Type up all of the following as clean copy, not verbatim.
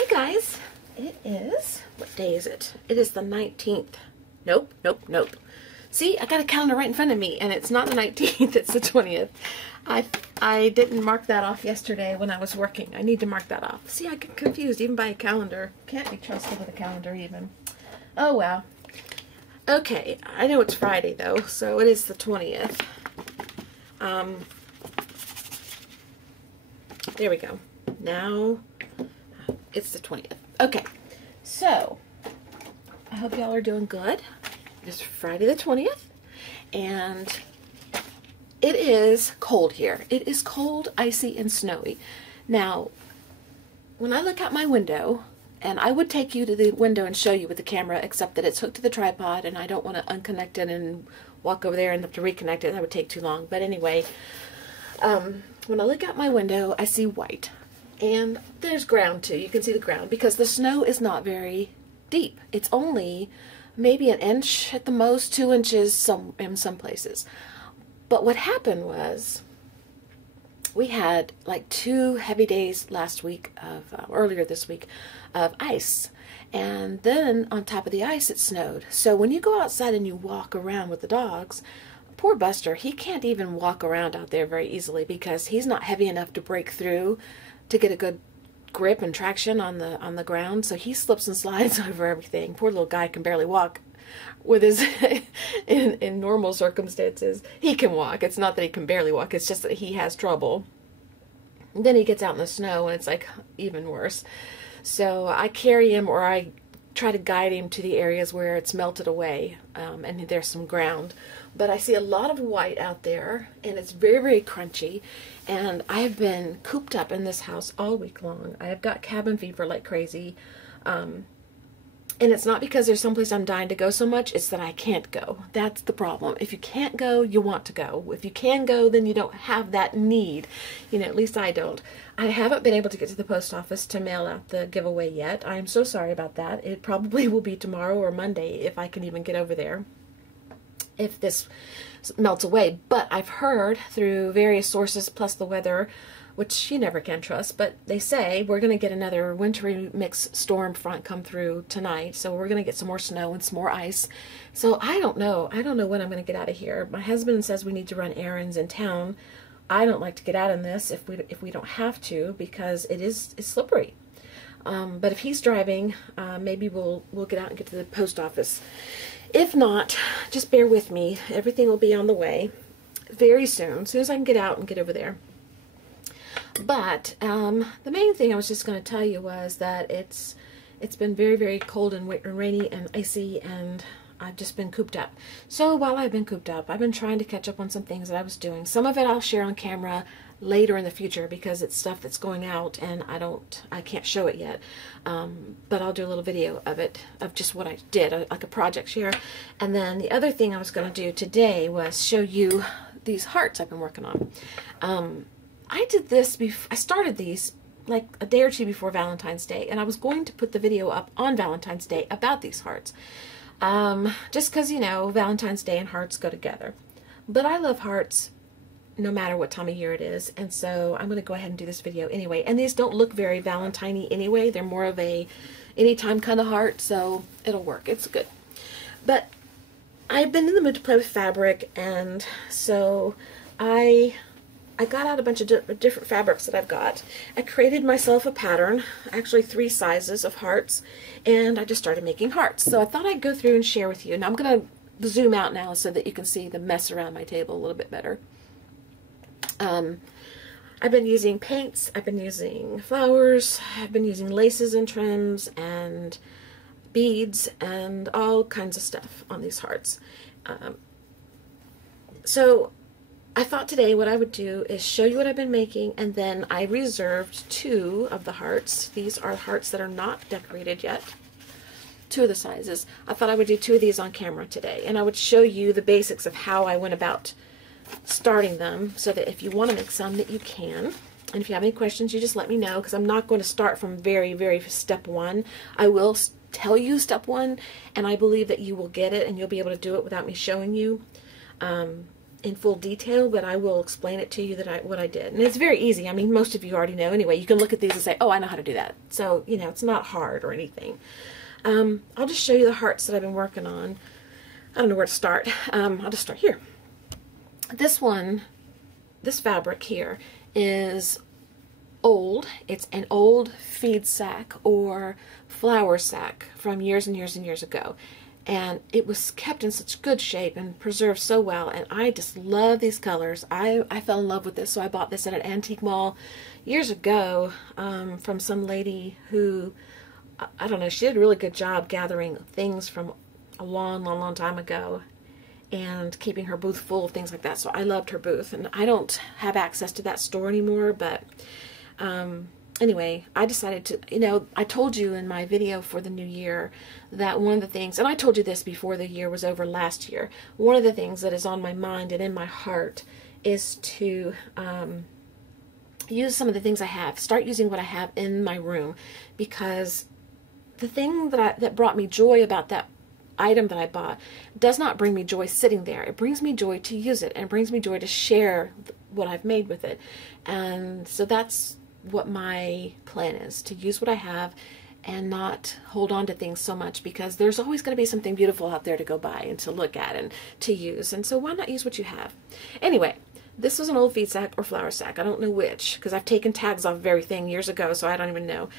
Hey guys, it is, what day is it? It is the 19th. Nope. See, I got a calendar right in front of me and it's not the 19th, it's the 20th. I didn't mark that off yesterday when I was working. I need to mark that off. See, I get confused even by a calendar. Can't be trusted with a calendar even. Oh well. Okay, I know it's Friday though, so it is the 20th. There we go. Now it's the 20th. Okay, so I hope y'all are doing good. It's Friday the 20th, and it is cold here. It is cold, icy, and snowy. Now, when I look out my window, and I would take you to the window and show you with the camera, except that it's hooked to the tripod, and I don't want to unconnect it and walk over there and have to reconnect it. That would take too long. But anyway, when I look out my window, I see white. And there's ground too. You can see the ground because the snow is not very deep. It's only maybe an inch at the most, 2 inches in some places. But what happened was we had like 2 heavy days last week of, earlier this week, of ice. And then on top of the ice it snowed. So when you go outside and you walk around with the dogs, poor Buster, he can't even walk around out there very easily because he's not heavy enough to break through to get a good grip and traction on the ground. So he slips and slides over everything. Poor little guy can barely walk. With his in normal circumstances, he can walk. It's not that he can barely walk. It's just that he has trouble. And then he gets out in the snow and it's like even worse. So I carry him, or I try to guide him to the areas where it's melted away, and there's some ground. But I see a lot of white out there, and it's very, very crunchy. And I have been cooped up in this house all week long. I have got cabin fever like crazy. And it's not because there's someplace I'm dying to go so much, it's that I can't go. That's the problem. If you can't go, you want to go. If you can go, then you don't have that need. You know, at least I don't. I haven't been able to get to the post office to mail out the giveaway yet. I'm so sorry about that. It probably will be tomorrow or Monday if I can even get over there, if this melts away. But I've heard through various sources, plus the weather, which you never can trust, but they say we're going to get another wintry mix storm front come through tonight, so we're going to get some more snow and some more ice. So I don't know when I'm going to get out of here. My husband says we need to run errands in town. I don't like to get out in this if we don't have to, because it's slippery. But if he's driving, maybe we'll get out and get to the post office. If not, just bear with me. Everything will be on the way very soon, as soon as I can get out and get over there. But the main thing I was just going to tell you was that it's been very, very cold and rainy and icy, and I've just been cooped up. So while I've been cooped up, I've been trying to catch up on some things that I was doing. Some of it I'll share on camera later in the future because it's stuff that's going out and I can't show it yet. But I'll do a little video of it, of just what I did, like a project share. And then the other thing I was going to do today was show you these hearts I've been working on. I did this I started these like a day or two before Valentine's Day, and I was going to put the video up on Valentine's Day about these hearts. Just because, you know, Valentine's Day and hearts go together. But I love hearts no matter what time of year it is, and so I'm going to go ahead and do this video anyway. And these don't look very Valentine-y anyway. They're more of a anytime kind of heart, so it'll work. It's good. But I've been in the mood to play with fabric, and so I got out a bunch of different fabrics that I've got. I created myself a pattern, actually 3 sizes of hearts, and I just started making hearts. So I thought I'd go through and share with you. Now I'm going to zoom out now so that you can see the mess around my table a little bit better. I've been using paints, I've been using flowers, I've been using laces and trims and beads and all kinds of stuff on these hearts. So I thought today what I would do is show you what I've been making, and then I reserved 2 of the hearts. These are hearts that are not decorated yet. 2 of the sizes. I thought I would do 2 of these on camera today, and I would show you the basics of how I went about starting them, so that if you want to make some, that you can. And if you have any questions, you just let me know, because I'm not going to start from very, very step 1. I will tell you step 1, and I believe that you will get it and you'll be able to do it without me showing you. in full detail, but I will explain it to you what I did. And it's very easy. I mean, most of you already know anyway. You can look at these and say, oh, I know how to do that. So, you know, it's not hard or anything. I'll just show you the hearts that I've been working on. I don't know where to start. I'll just start here. This fabric here is old. It's an old feed sack or flour sack from years and years and years ago. And it was kept in such good shape and preserved so well. And I just love these colors. I fell in love with this, so I bought this at an antique mall years ago from some lady who, I don't know, she did a really good job gathering things from a long, long, long time ago and keeping her booth full of things like that. So I loved her booth. And I don't have access to that store anymore, but anyway, I decided to, you know, I told you in my video for the new year that one of the things, and I told you this before the year was over last year, one of the things that is on my mind and in my heart is to use some of the things I have, start using what I have in my room, because the thing that brought me joy about that item that I bought does not bring me joy sitting there. It brings me joy to use it, and it brings me joy to share what I've made with it. And so that's what my plan is, to use what I have and not hold on to things so much, because there's always going to be something beautiful out there to go buy and to look at and to use. And so why not use what you have? Anyway, this was an old feed sack or flour sack. I don't know which, because I've taken tags off of everything years ago, so I don't even know.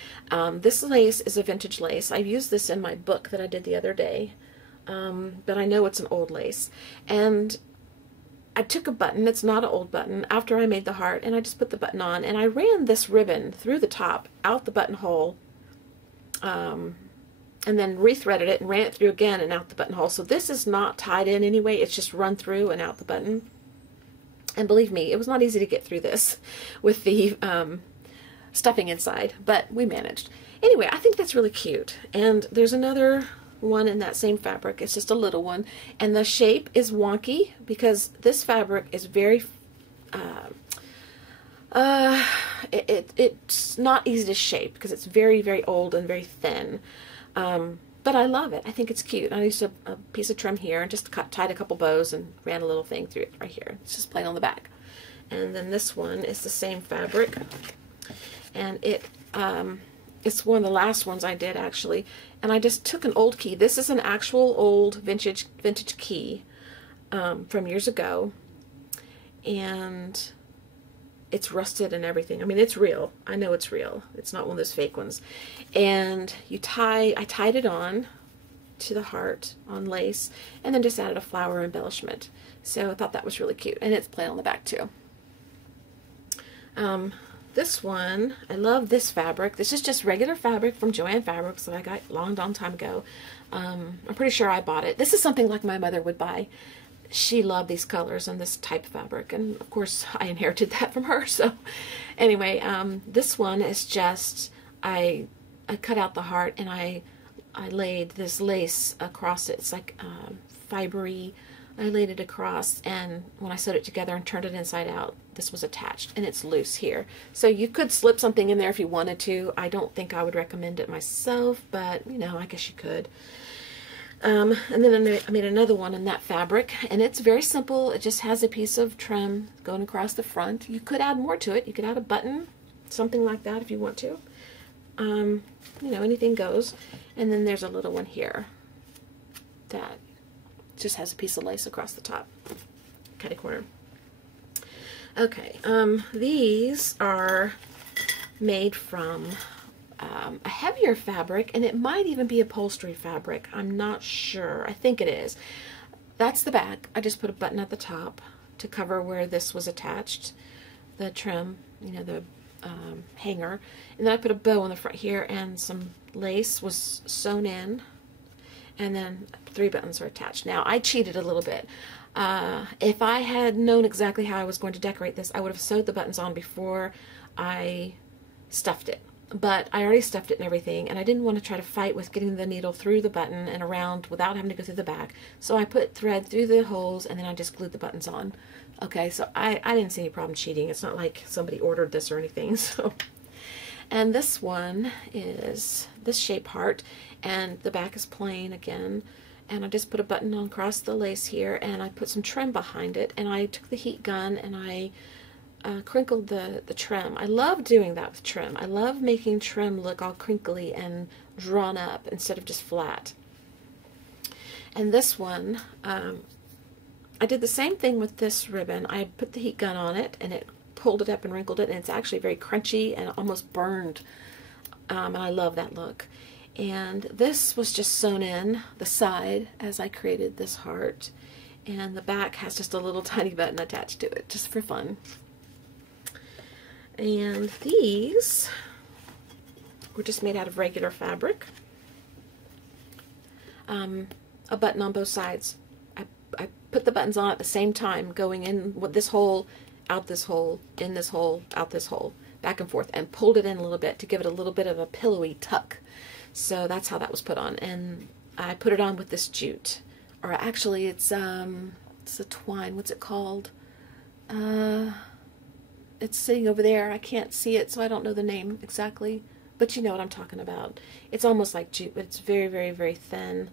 This lace is a vintage lace. I used this in my book that I did the other day, but I know it's an old lace. And I took a button, it's not an old button, after I made the heart, and I just put the button on, and I ran this ribbon through the top, out the buttonhole, and then rethreaded it and ran it through again and out the buttonhole. So this is not tied in anyway, it's just run through and out the button. And believe me, it was not easy to get through this with the stuffing inside, but we managed. Anyway, I think that's really cute. And there's another one in that same fabric. It's just a little one, and the shape is wonky because this fabric is very it's not easy to shape because it's very, very old and very thin, but I love it. I think it's cute. I used a piece of trim here and just tied a couple bows and ran a little thing through it right here. It's just plain on the back. And then this one is the same fabric, and it's one of the last ones I did, actually. And I just took an old key. This is an actual old vintage key from years ago. And it's rusted and everything. I mean, it's real. I know it's real. It's not one of those fake ones. And I tied it on to the heart on lace, and then just added a flower embellishment. So I thought that was really cute. And it's plain on the back too. This one, I love this fabric. This is just regular fabric from Joann Fabrics that I got a long time ago. I'm pretty sure I bought it. This is something like my mother would buy. She loved these colors and this type of fabric, and of course I inherited that from her. So anyway, this one is just, I cut out the heart and I laid this lace across it. It's like fibery. I laid it across, and when I sewed it together and turned it inside out, this was attached, and it's loose here. So you could slip something in there if you wanted to. I don't think I would recommend it myself, but you know, I guess you could. And then I made another one in that fabric, and it's very simple. It just has a piece of trim going across the front. You could add more to it. You could add a button, something like that if you want to. You know, anything goes. And then there's a little one here that just has a piece of lace across the top, catty corner. Okay, these are made from a heavier fabric, and it might even be upholstery fabric. I'm not sure. I think it is. That's the back. I just put a button at the top to cover where this was attached, the trim, you know, the hanger. And then I put a bow on the front here, and some lace was sewn in, and then 3 buttons are attached. Now, I cheated a little bit. If I had known exactly how I was going to decorate this, I would have sewed the buttons on before I stuffed it. But I already stuffed it and everything, and I didn't want to try to fight with getting the needle through the button and around without having to go through the back. So I put thread through the holes, and then I just glued the buttons on. Okay, so I didn't see any problem cheating. It's not like somebody ordered this or anything. So, and this one is this shape heart, and the back is plain again. and I just put a button on across the lace here, and I put some trim behind it, and I took the heat gun and I crinkled the trim. I love doing that with trim. I love making trim look all crinkly and drawn up instead of just flat. And this one, I did the same thing with this ribbon. I put the heat gun on it, and it pulled it up and wrinkled it, and it's actually very crunchy and almost burned, and I love that look. And this was just sewn in the side as I created this heart, and the back has just a little tiny button attached to it, just for fun. And these were just made out of regular fabric. A button on both sides. I put the buttons on at the same time, going in with this hole, out this hole, in this hole, out this hole, back and forth, and pulled it in a little bit to give it a little bit of a pillowy tuck. So that's how that was put on. And I put it on with this jute, or actually it's a twine. What's it called? It's sitting over there. I can't see it, so I don't know the name exactly, but you know what I'm talking about. It's almost like jute, but it's very, very, very thin.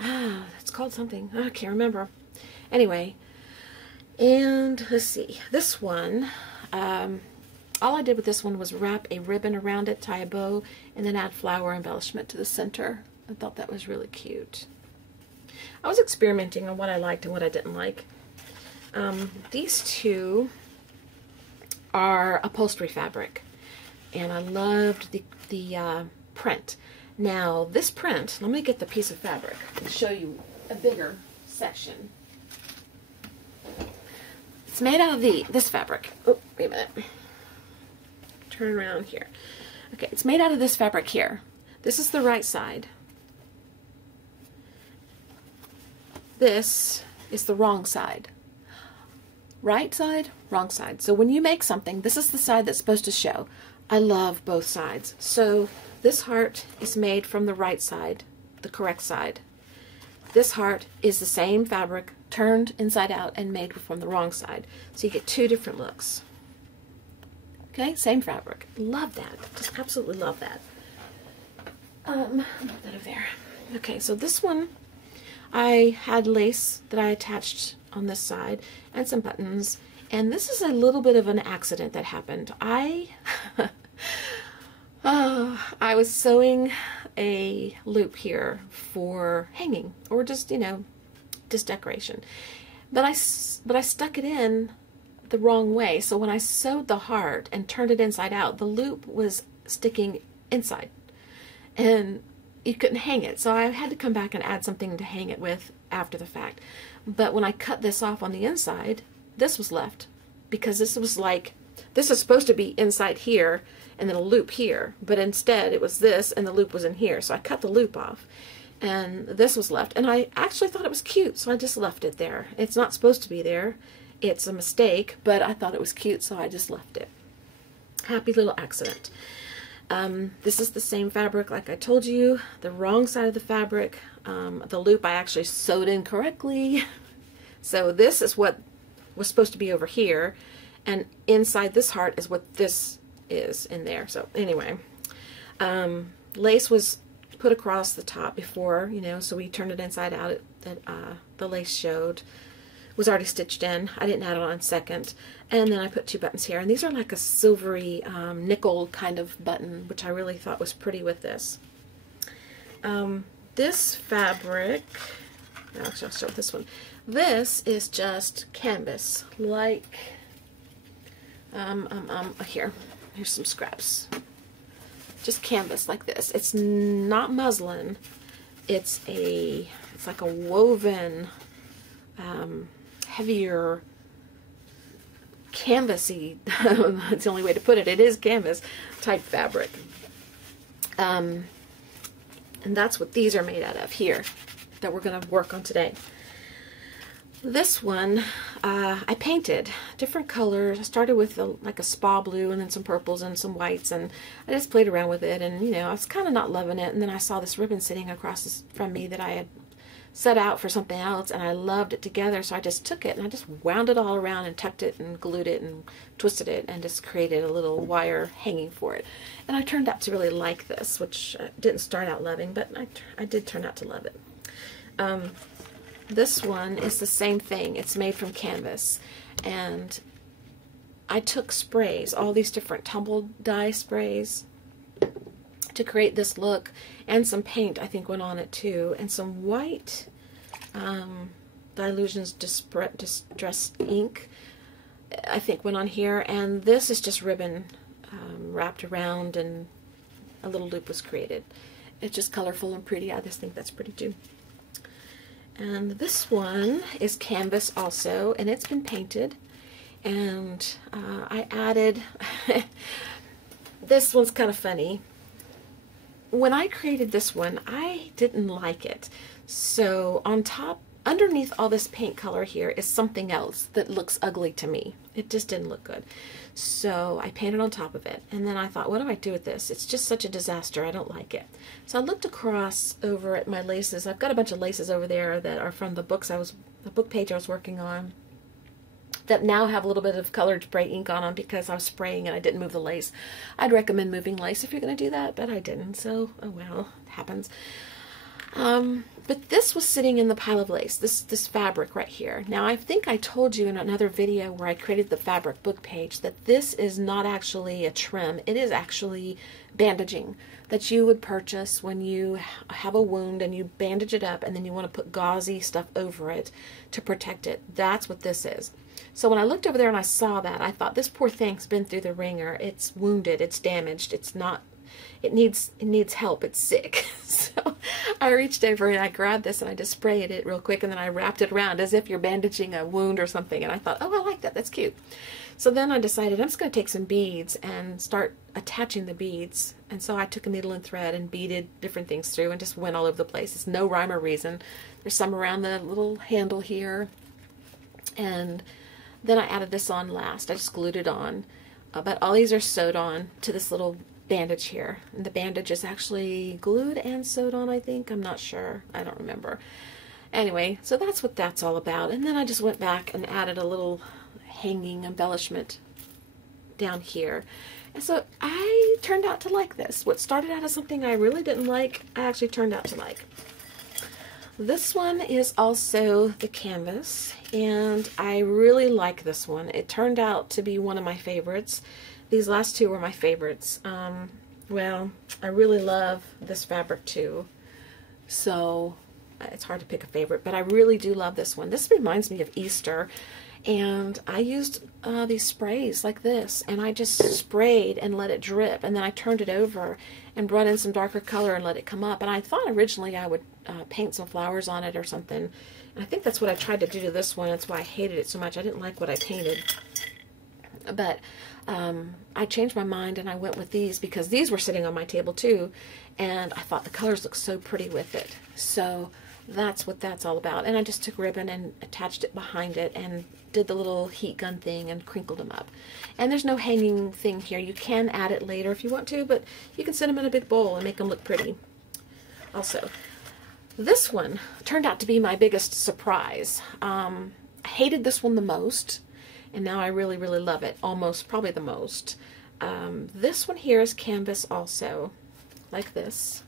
It's called something. I can't remember. Anyway, and let's see. This one, all I did with this one was wrap a ribbon around it, tie a bow, and then add flower embellishment to the center. I thought that was really cute. I was experimenting on what I liked and what I didn't like. These two are upholstery fabric, and I loved the print. Now this print, let me get the piece of fabric and show you a bigger section. It's made out of this fabric. Oh, wait a minute. Turn around here. Okay, it's made out of this fabric here. This is the right side. This is the wrong side. Right side, wrong side. So when you make something, this is the side that's supposed to show. I love both sides. So this heart is made from the right side, the correct side. This heart is the same fabric turned inside out and made from the wrong side. So you get two different looks. Okay, same fabric. Love that. Just absolutely love that. I'll put that over there. Okay, so this one, I had lace that I attached on this side and some buttons, and this is a little bit of an accident that happened. I was sewing a loop here for hanging, or just, you know, just decoration, but I stuck it in the wrong way. So when I sewed the heart and turned it inside out, the loop was sticking inside, and you couldn't hang it. So I had to come back and add something to hang it with after the fact. But when I cut this off on the inside, this was left, because this was like, this is supposed to be inside here and then a loop here, but instead it was this and the loop was in here. So I cut the loop off and this was left, and I actually thought it was cute, so I just left it there. It's not supposed to be there. It's a mistake, but I thought it was cute, so I just left it. Happy little accident. This is the same fabric like I told you, the wrong side of the fabric. The loop I actually sewed in correctly. So this is what was supposed to be over here, and inside this heart is what this is in there. So anyway, lace was put across the top before, you know, so we turned it inside out. The lace showed, was already stitched in. I didn't add it on second. And then I put two buttons here, and these are like a silvery nickel kind of button, which I really thought was pretty with this. This fabric, actually I'll start with this one. This is just canvas, like, here's some scraps. Just canvas like this. It's not muslin. It's like a woven, heavier, canvasy, that's the only way to put it. It is canvas type fabric. And that's what these are made out of here that we're going to work on today. This one, I painted different colors. I started with like a spa blue and then some purples and some whites, and I just played around with it, and you know, I was kind of not loving it, and then I saw this ribbon sitting across from me that I had set out for something else, and I loved it together, so I just took it and I just wound it all around and tucked it and glued it and twisted it and just created a little wire hanging for it. And I turned out to really like this, which I didn't start out loving, but I did turn out to love it. This one is the same thing. It's made from canvas, and I took sprays, all these different tumble dye sprays, to create this look, and some paint I think went on it too, and some white Dilutions Distressed ink I think went on here, and this is just ribbon wrapped around, and a little loop was created. It's just colorful and pretty. I just think that's pretty too. And this one is canvas also, and it's been painted, and I added this one's kind of funny. When I created this one, I didn't like it. So on top, underneath all this paint color here is something else that looks ugly to me. It just didn't look good. So I painted on top of it. And then I thought, what do I do with this? It's just such a disaster. I don't like it. So I looked across over at my laces. I've got a bunch of laces over there that are from the book page I was working on, that now have a little bit of colored spray ink on them because I was spraying and I didn't move the lace. I'd recommend moving lace if you're going to do that, but I didn't, so oh well, it happens. But this was sitting in the pile of lace, this fabric right here. Now I think I told you in another video where I created the fabric book page that this is not actually a trim, it is actually bandaging that you would purchase when you have a wound and you bandage it up and then you want to put gauzy stuff over it to protect it. That's what this is. So when I looked over there and I saw that, I thought, this poor thing's been through the ringer. It's wounded, it's damaged, it's not, it needs help, it's sick. So I reached over and I grabbed this and I just sprayed it real quick, and then I wrapped it around as if you're bandaging a wound or something, and I thought, oh, I like that, that's cute. So then I decided I'm just going to take some beads and start attaching the beads. And so I took a needle and thread and beaded different things through and just went all over the place. It's no rhyme or reason. There's some around the little handle here, and then I added this on last. I just glued it on. But all these are sewed on to this little bandage here. And the bandage is actually glued and sewed on, I think. I'm not sure. I don't remember. Anyway, so that's what that's all about. And then I just went back and added a little hanging embellishment down here. And so I turned out to like this. What started out as something I really didn't like, I actually turned out to like. This one is also the canvas, and I really like this one. It turned out to be one of my favorites. These last two were my favorites. Well, I really love this fabric too, so it's hard to pick a favorite, but I really do love this one. This reminds me of Easter, and I used these sprays like this, and I just sprayed and let it drip, and then I turned it over and brought in some darker color and let it come up. And I thought originally I would paint some flowers on it or something, and I think that's what I tried to do to this one. That's why I hated it so much. I didn't like what I painted, but I changed my mind and I went with these because these were sitting on my table too, and I thought the colors looked so pretty with it. So that's what that's all about. And I just took ribbon and attached it behind it and did the little heat gun thing and crinkled them up. And there's no hanging thing here. You can add it later if you want to, but you can set them in a big bowl and make them look pretty. Also, this one turned out to be my biggest surprise. I hated this one the most, and now I really, really love it. Almost, probably the most. This one here is canvas also, like this.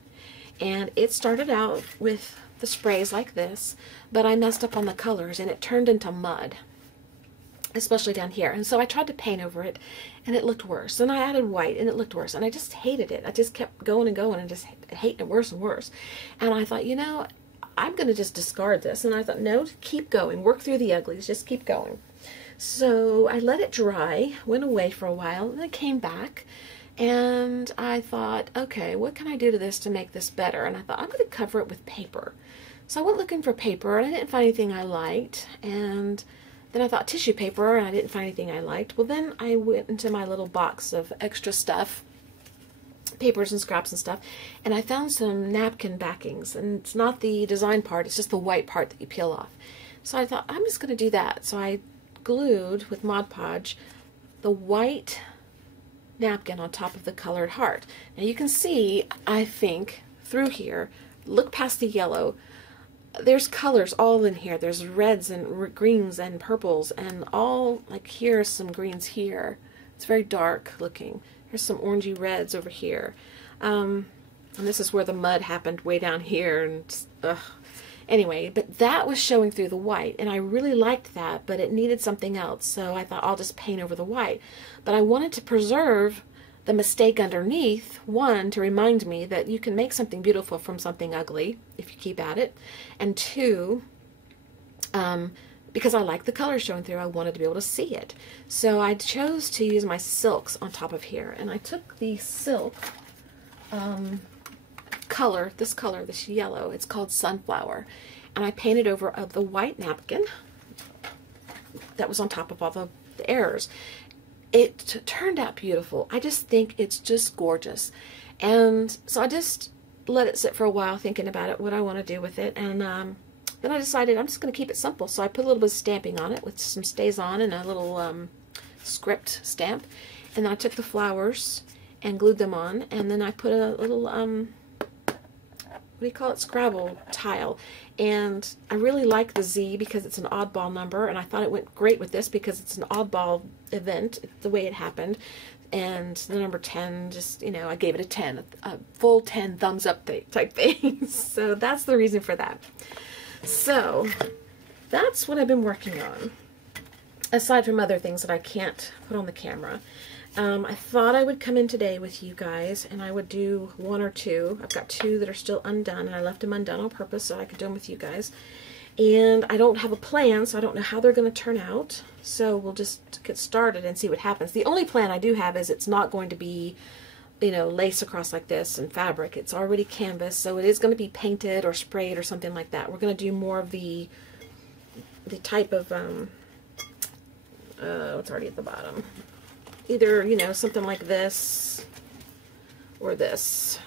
And it started out with the sprays like this, but I messed up on the colors and it turned into mud, especially down here. And so I tried to paint over it and it looked worse. And I added white and it looked worse. And I just hated it. I just kept going and going and just hating it worse and worse. And I thought, you know, I'm going to just discard this. And I thought, no, keep going. Work through the uglies. Just keep going. So I let it dry, went away for a while, and then came back. And I thought, okay, what can I do to this to make this better? And I thought, I'm going to cover it with paper. So I went looking for paper, and I didn't find anything I liked. And then I thought tissue paper, and I didn't find anything I liked. Well, then I went into my little box of extra stuff, papers and scraps and stuff, and I found some napkin backings. And it's not the design part, it's just the white part that you peel off. So I thought, I'm just going to do that. So I glued with Mod Podge the white napkin on top of the colored heart. Now you can see, I think, through here, look past the yellow, there's colors all in here. There's reds and greens and purples and all, like here's some greens here. It's very dark looking. Here's some orangey reds over here. And this is where the mud happened, way down here. And Anyway, but that was showing through the white, and I really liked that, but it needed something else, so I thought I'll just paint over the white. But I wanted to preserve the mistake underneath, one, to remind me that you can make something beautiful from something ugly if you keep at it, and two, because I like the color showing through, I wanted to be able to see it. So I chose to use my silks on top of here, and I took the silk color, this yellow, it's called Sunflower, and I painted over the white napkin that was on top of all the errors. It turned out beautiful. I just think it's just gorgeous. And so I just let it sit for a while thinking about it, what I want to do with it, and then I decided I'm just going to keep it simple. So I put a little bit of stamping on it with some Stays On and a little script stamp, and then I took the flowers and glued them on, and then I put a little what do you call it, Scrabble tile. And I really like the Z because it's an oddball number, and I thought it went great with this because it's an oddball event, the way it happened. And the number 10, just, you know, I gave it a 10, a full 10 thumbs up type thing. So that's the reason for that. So that's what I've been working on, aside from other things that I can't put on the camera. I thought I would come in today with you guys and I would do one or two. I've got two that are still undone, and I left them undone on purpose so I could do them with you guys. And I don't have a plan, so I don't know how they're going to turn out. So we'll just get started and see what happens. The only plan I do have is it's not going to be, you know, lace across like this and fabric. It's already canvas, so it is going to be painted or sprayed or something like that. We're going to do more of the type of, what's already at the bottom. Either, you know, something like this or this.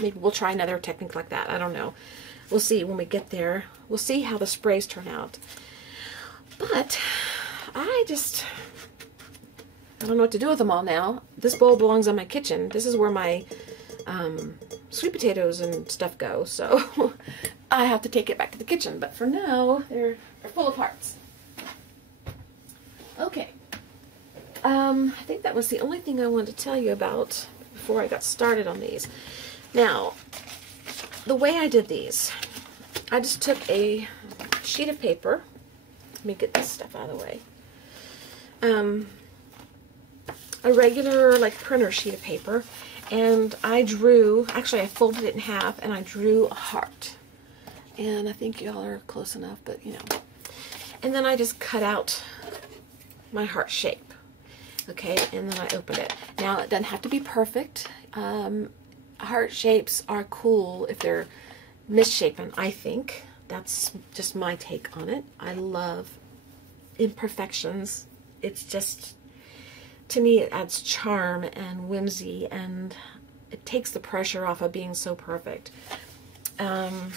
Maybe we'll try another technique like that. I don't know. We'll see when we get there. We'll see how the sprays turn out. But I don't know what to do with them all now. This bowl belongs in my kitchen. This is where my sweet potatoes and stuff go. So I have to take it back to the kitchen. But for now, they're full of hearts. Okay. I think that was the only thing I wanted to tell you about before I got started on these. Now, the way I did these, I just took a sheet of paper. Let me get this stuff out of the way. A regular, like, printer sheet of paper, and I drew, actually I folded it in half, and I drew a heart. And I think y'all are close enough, but, you know. And then I just cut out my heart shape. Okay, and then I opened it. Now, it doesn't have to be perfect. Heart shapes are cool if they're misshapen, I think. That's just my take on it. I love imperfections. It's just, to me, it adds charm and whimsy, and it takes the pressure off of being so perfect. Then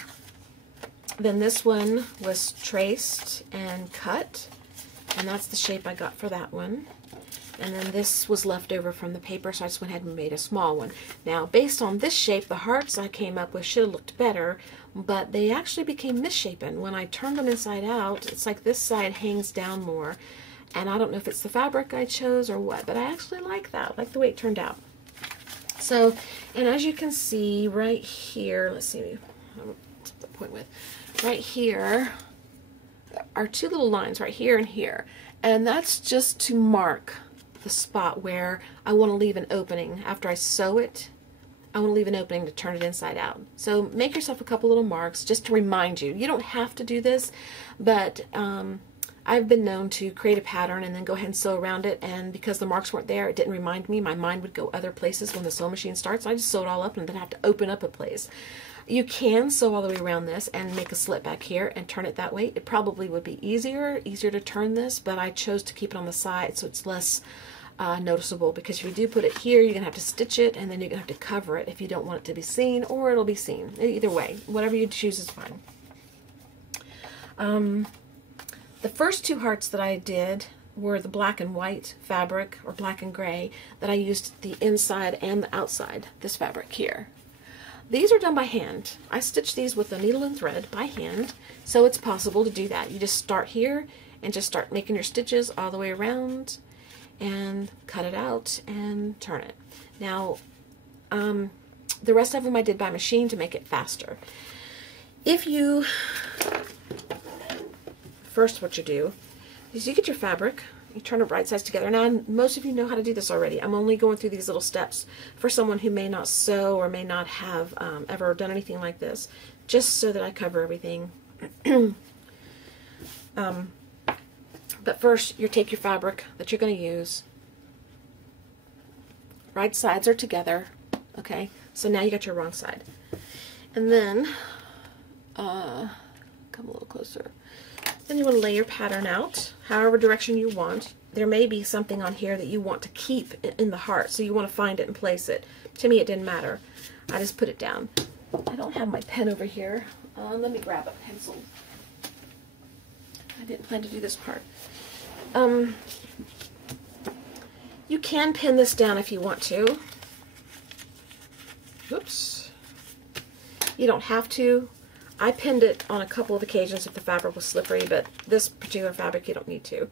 this one was traced and cut, and that's the shape I got for that one. And then this was left over from the paper, so I just went ahead and made a small one. Now, based on this shape, the hearts I came up with should have looked better, but they actually became misshapen. When I turned them inside out, it's like this side hangs down more. And I don't know if it's the fabric I chose or what, but I actually like that. I like the way it turned out. So, and as you can see right here, let's see, what's the point with? Right here are two little lines, right here and here. And that's just to mark the spot where I want to leave an opening. After I sew it, I want to leave an opening to turn it inside out. So make yourself a couple little marks just to remind you. You don't have to do this, but I've been known to create a pattern and then go ahead and sew around it, and because the marks weren't there, it didn't remind me. My mind would go other places when the sewing machine starts. I just sew it all up and then have to open up a place. You can sew all the way around this and make a slit back here and turn it that way. It probably would be easier to turn this, but I chose to keep it on the side so it's less noticeable, because if you do put it here, you're going to have to stitch it, and then you're going to have to cover it if you don't want it to be seen, or it'll be seen. Either way, whatever you choose is fine. The first two hearts that I did were the black and white fabric, or black and gray, that I used the inside and the outside, this fabric here. These are done by hand. I stitched these with a needle and thread by hand, so it's possible to do that. You just start here and just start making your stitches all the way around and cut it out and turn it. Now, the rest of them I did by machine to make it faster. If you, first what you do is you get your fabric, you turn it right sides together. Now, most of you know how to do this already. I'm only going through these little steps for someone who may not sew or may not have ever done anything like this, just so that I cover everything. But first, you take your fabric that you're going to use. Right sides are together, okay? So now you got your wrong side. And then, come a little closer. Then you want to lay your pattern out, however direction you want. There may be something on here that you want to keep in the heart, so you want to find it and place it. To me, it didn't matter. I just put it down. I don't have my pen over here. Let me grab a pencil. I didn't plan to do this part. You can pin this down if you want to. Oops. You don't have to. I pinned it on a couple of occasions if the fabric was slippery, but this particular fabric you don't need to.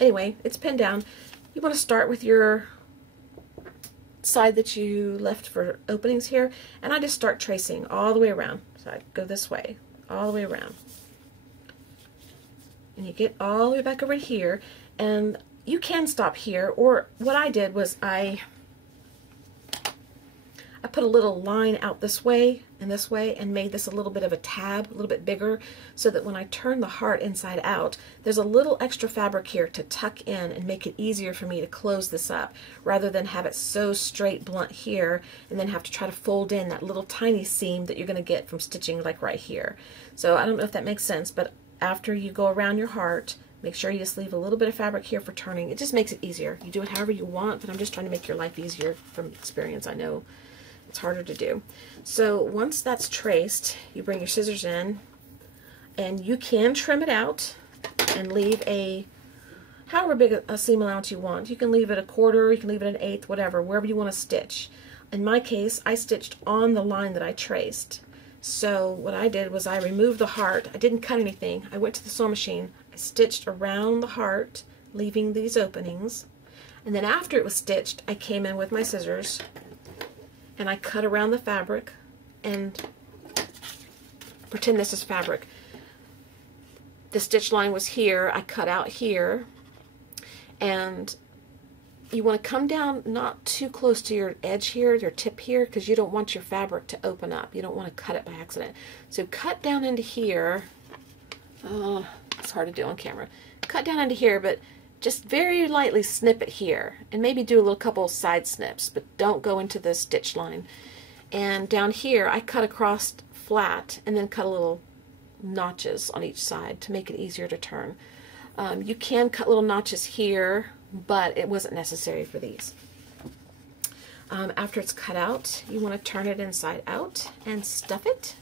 Anyway, it's pinned down. You want to start with your side that you left for openings here, and I just start tracing all the way around. So I go this way, all the way around. And you get all the way back over here, and you can stop here, or what I did was I put a little line out this way and made this a little bit of a tab, a little bit bigger, so that when I turn the heart inside out, there's a little extra fabric here to tuck in and make it easier for me to close this up, rather than have it so straight blunt here and then have to try to fold in that little tiny seam that you're going to get from stitching like right here. So I don't know if that makes sense, but after you go around your heart, make sure you just leave a little bit of fabric here for turning. It just makes it easier. You do it however you want, but I'm just trying to make your life easier from experience. I know it's harder to do. So once that's traced, you bring your scissors in, and you can trim it out and leave a, however big a seam allowance you want. You can leave it a quarter, you can leave it an eighth, whatever, wherever you want to stitch. In my case, I stitched on the line that I traced. So what I did was I removed the heart. I didn't cut anything. I went to the sewing machine. I stitched around the heart, leaving these openings. And then after it was stitched, I came in with my scissors and I cut around the fabric, and pretend this is fabric. The stitch line was here. I cut out here, and you want to come down not too close to your edge here, your tip here, because you don't want your fabric to open up. You don't want to cut it by accident. So cut down into here. Oh, it's hard to do on camera. Cut down into here, but just very lightly snip it here, and maybe do a little couple side snips, but don't go into the stitch line. And down here, I cut across flat and then cut a little notches on each side to make it easier to turn. You can cut little notches here, but it wasn't necessary for these. After it's cut out, you want to turn it inside out and stuff it,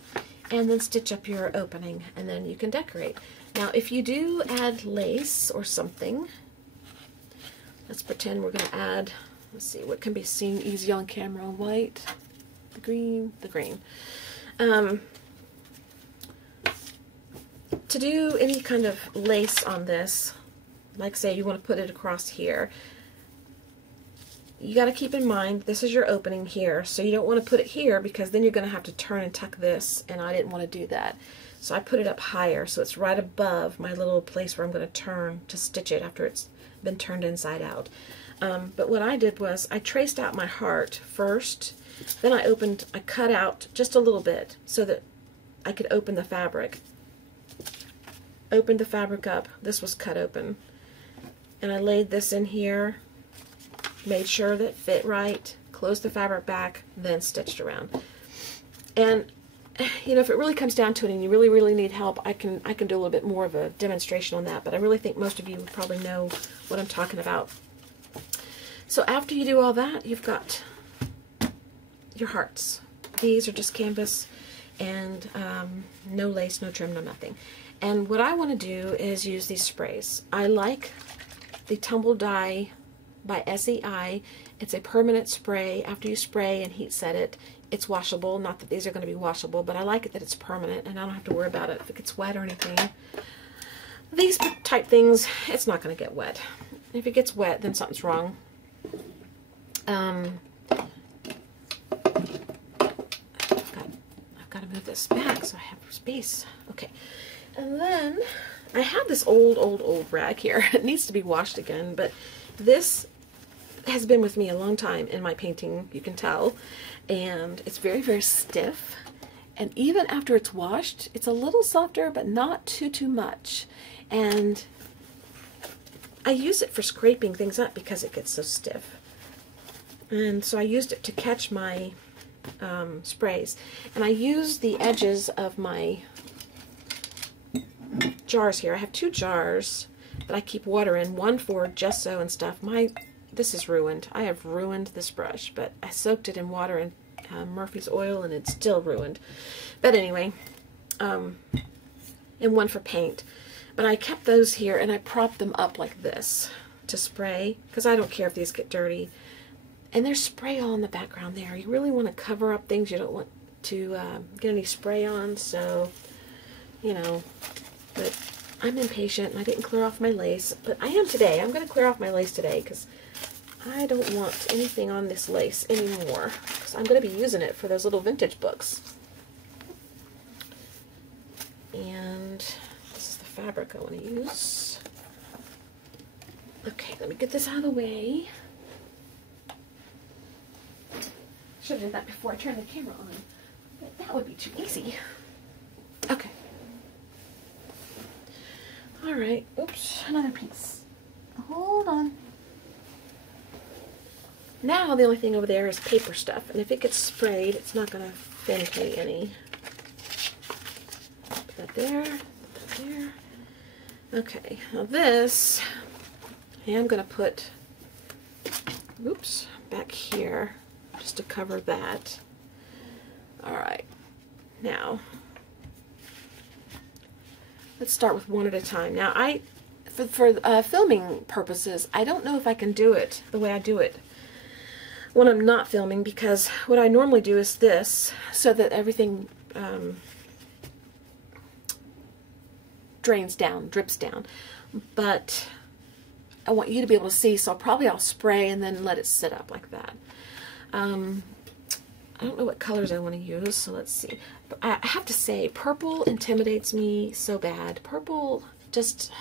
and then stitch up your opening, and then you can decorate. Now, if you do add lace or something, let's pretend we're going to add, let's see, what can be seen easy on camera? White, the green, the green. To do any kind of lace on this, like say you want to put it across here, you got to keep in mind this is your opening here, so you don't want to put it here because then you're going to have to turn and tuck this, and I didn't want to do that. So I put it up higher so it's right above my little place where I'm going to turn to stitch it after it's been turned inside out. But what I did was I traced out my heart first, then I cut out just a little bit so that I could open the fabric. Opened the fabric up. This was cut open. And I laid this in here, made sure that it fit right, closed the fabric back, then stitched around. And you know, if it really comes down to it and you really, really need help, I can do a little bit more of a demonstration on that, but I really think most of you would probably know what I'm talking about. So after you do all that, you've got your hearts. These are just canvas and no lace, no trim, no nothing. And what I want to do is use these sprays. I like the Tumble Dye by SEI. It's a permanent spray. After you spray and heat set it, it's washable. Not that these are going to be washable, but I like it that it's permanent and I don't have to worry about it if it gets wet or anything. These type things, it's not going to get wet. If it gets wet, then something's wrong. I've got a move this back so I have space. Okay. And then I have this old rag here. It needs to be washed again, but this has been with me a long time in my painting, you can tell. And it's very, very stiff. And even after it's washed, it's a little softer, but not too much. And I use it for scraping things up because it gets so stiff. And so I used it to catch my sprays. And I use the edges of my jars here. I have 2 jars that I keep water in, one for gesso and stuff. This is ruined. I have ruined this brush, but I soaked it in water and Murphy's oil and it's still ruined. But anyway, and one for paint. But I kept those here and I propped them up like this to spray because I don't care if these get dirty. And there's spray all in the background there. You really want to cover up things you don't want to get any spray on, so, you know, but I'm impatient and I didn't clear off my lace, but I am today. I'm going to clear off my lace today because I don't want anything on this lace anymore because I'm going to be using it for those little vintage books. And this is the fabric I want to use. Okay, let me get this out of the way. Should have done that before I turned the camera on, but that would be too easy. Okay. All right. Oops, another piece. Hold on. Now the only thing over there is paper stuff, and if it gets sprayed, it's not going to offend me any. Put that there. Put that there. Okay. Now this, I am going to put, oops, back here. Just to cover that. Alright, now let's start with one at a time. Now for filming purposes, I don't know if I can do it the way I do it when I'm not filming, because what I normally do is this, so that everything drains down, drips down. But I want you to be able to see, so I'll spray and then let it sit up like that. I don't know what colors I want to use, so let's see. But I have to say, purple intimidates me so bad. Purple just,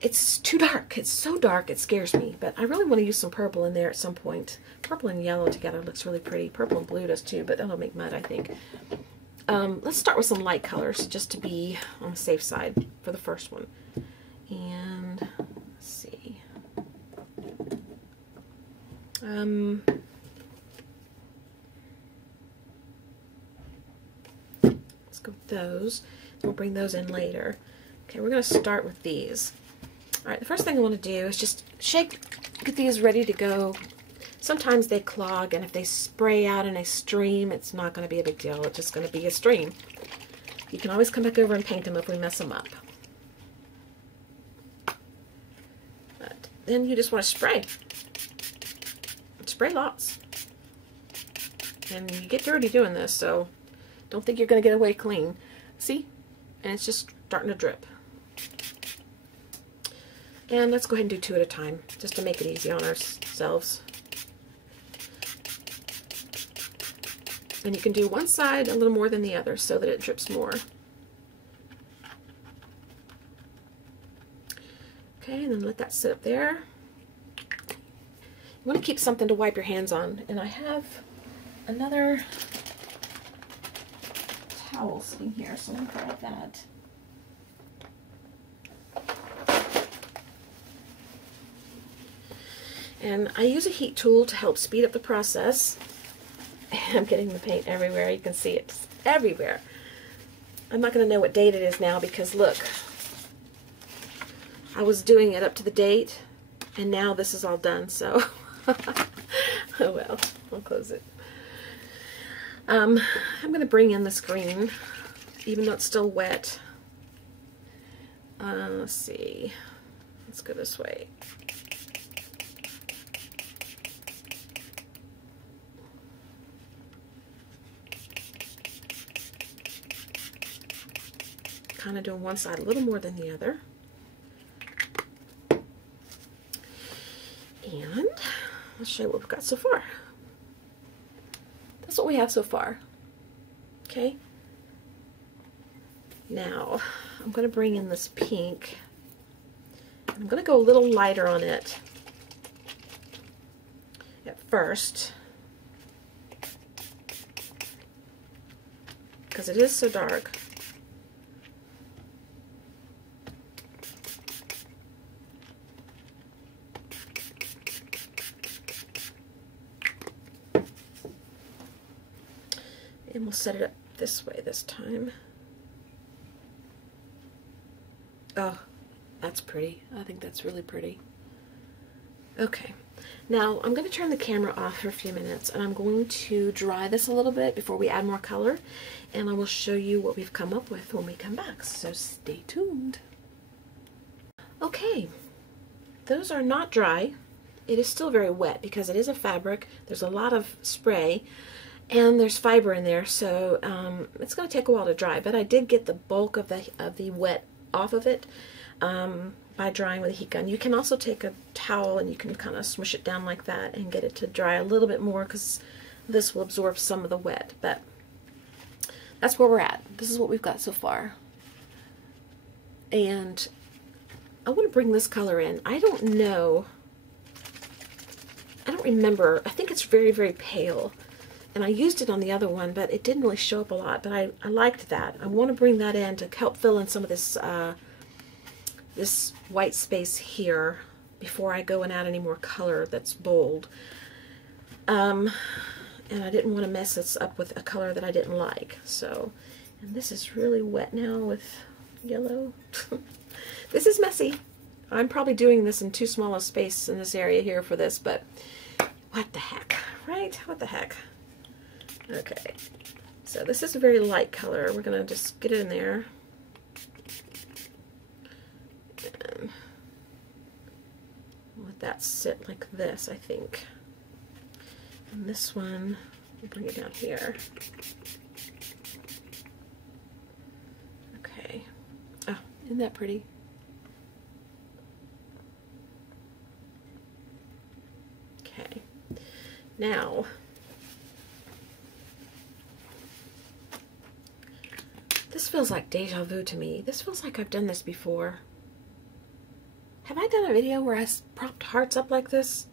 it's too dark. It's so dark, it scares me. But I really want to use some purple in there at some point. Purple and yellow together looks really pretty. Purple and blue does too, but that'll make mud, I think. Let's start with some light colors, just to be on the safe side for the first one. And, let's see. Let's go with those. We'll bring those in later. Okay, we're going to start with these. Alright, the first thing I want to do is just get these ready to go. Sometimes they clog, and if they spray out in a stream, it's not going to be a big deal. It's just going to be a stream. You can always come back over and paint them if we mess them up. But then you just want to spray. Spray lots. And you get dirty doing this, so don't think you're going to get away clean. See? And it's just starting to drip. And let's go ahead and do 2 at a time, just to make it easy on ourselves. And you can do one side a little more than the other so that it drips more. Okay, and then let that sit up there. You want to keep something to wipe your hands on, and I have another towel sitting here, so let me grab that. And I use a heat tool to help speed up the process. I'm getting the paint everywhere. You can see it everywhere. I'm not going to know what date it is now because look, I was doing it up to the date, and now this is all done, so oh well, I'll close it. I'm going to bring in this green, even though it's still wet. Let's see. Let's go this way. Kind of doing one side a little more than the other. And I'll show you what we've got so far. That's what we have so far. Okay. Now, I'm going to bring in this pink. I'm going to go a little lighter on it at first, because it is so dark. And we'll set it up this way this time. Oh, that's pretty. I think that's really pretty. Okay, now I'm going to turn the camera off for a few minutes, and I'm going to dry this a little bit before we add more color, and I will show you what we've come up with when we come back, so stay tuned. Okay, those are not dry. It is still very wet because it is a fabric. There's a lot of spray, and there's fiber in there, so it's going to take a while to dry, but I did get the bulk of the wet off of it by drying with a heat gun. You can also take a towel and you can kind of smush it down like that and get it to dry a little bit more, because this will absorb some of the wet, but that's where we're at. This is what we've got so far. And I want to bring this color in. I don't know, I don't remember. I think it's very, very pale. And I used it on the other one, but it didn't really show up a lot, but I liked that. I want to bring that in to help fill in some of this this white space here before I go and add any more color that's bold. And I didn't want to mess this up with a color that I didn't like. So, and this is really wet now with yellow. This is messy. I'm probably doing this in too small a space in this area here for this, but what the heck, right? What the heck? Okay, so this is a very light color. We're going to just get it in there. And let that sit like this, I think. And this one, we'll bring it down here. Okay. Oh, isn't that pretty? Okay. Now, this feels like deja vu to me. This feels like I've done this before. Have I done a video where I propped hearts up like this?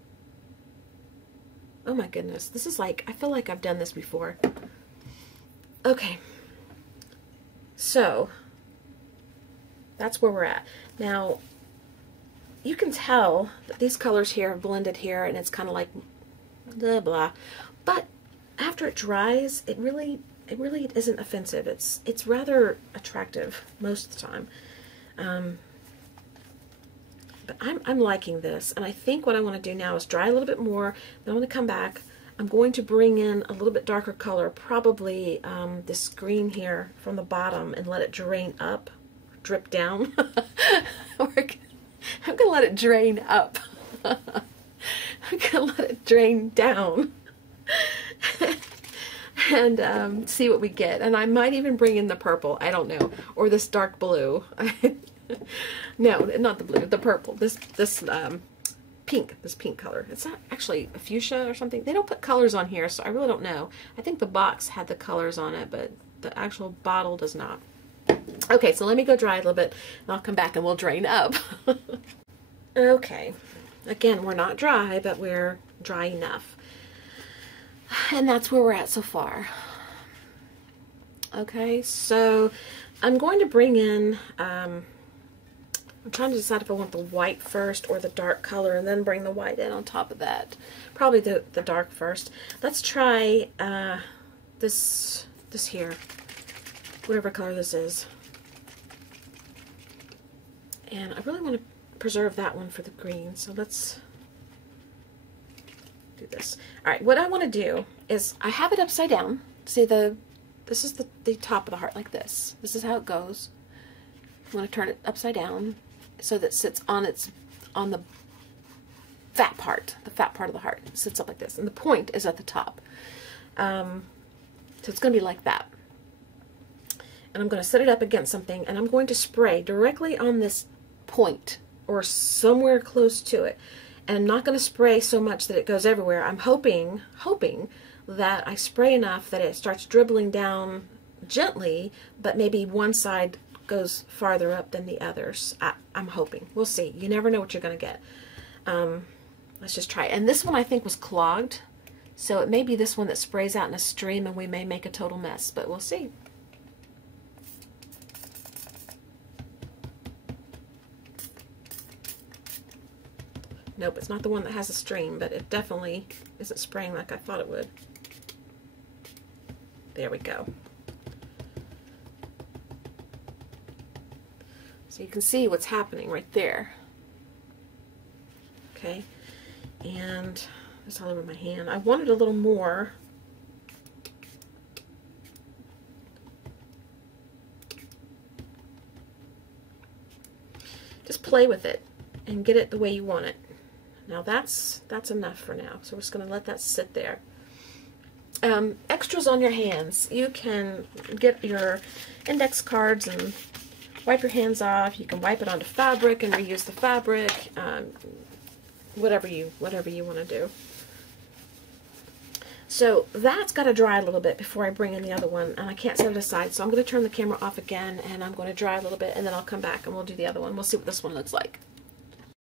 Oh my goodness. This is like, I feel like I've done this before. Okay. So, that's where we're at. Now, you can tell that these colors here have blended here, and it's kind of like blah blah. But after it dries, it really isn't offensive. It's rather attractive most of the time. But I'm liking this, and I think what I want to do now is dry a little bit more. Then I'm going to come back. I'm going to bring in a little bit darker color, probably this green here from the bottom, and let it drain up, drip down. I'm going to let it drain up. I'm going to let it drain down. And see what we get. And I might even bring in the purple, I don't know, or this dark blue. No, not the blue, the purple. This pink, this pink color. It's not actually a fuchsia or something. They don't put colors on here, so I really don't know. I think the box had the colors on it, but the actual bottle does not. Okay, so let me go dry a little bit, and I'll come back and we'll drain up. Okay, again, we're not dry, but we're dry enough. And that's where we're at so far. Okay, so I'm going to bring in, I'm trying to decide if I want the white first or the dark color, and then bring the white in on top of that. Probably the dark first. Let's try this here, whatever color this is. And I really want to preserve that one for the green, so let's do this. All right, what I want to do is I have it upside down. See, this is the top of the heart, like this. This is how it goes. I'm going to turn it upside down so that it sits on the fat part of the heart. It sits up like this, and the point is at the top. So it's going to be like that. And I'm going to set it up against something, and I'm going to spray directly on this point or somewhere close to it. And I'm not going to spray so much that it goes everywhere. I'm hoping that I spray enough that it starts dribbling down gently, but maybe one side goes farther up than the others. I'm hoping. We'll see. You never know what you're going to get. Let's just try it. And this one I think was clogged, so it may be this one that sprays out in a stream and we may make a total mess, but we'll see. Nope, it's not the one that has a stream, but it definitely isn't spraying like I thought it would. There we go. So you can see what's happening right there. Okay, and it's all over my hand. I wanted a little more. Just play with it and get it the way you want it. Now that's enough for now. So we're just going to let that sit there. Extras on your hands. You can get your index cards and wipe your hands off. You can wipe it onto fabric and reuse the fabric. Whatever you want to do. So that's got to dry a little bit before I bring in the other one, and I can't set it aside. So I'm going to turn the camera off again, and I'm going to dry a little bit, and then I'll come back and we'll do the other one. We'll see what this one looks like.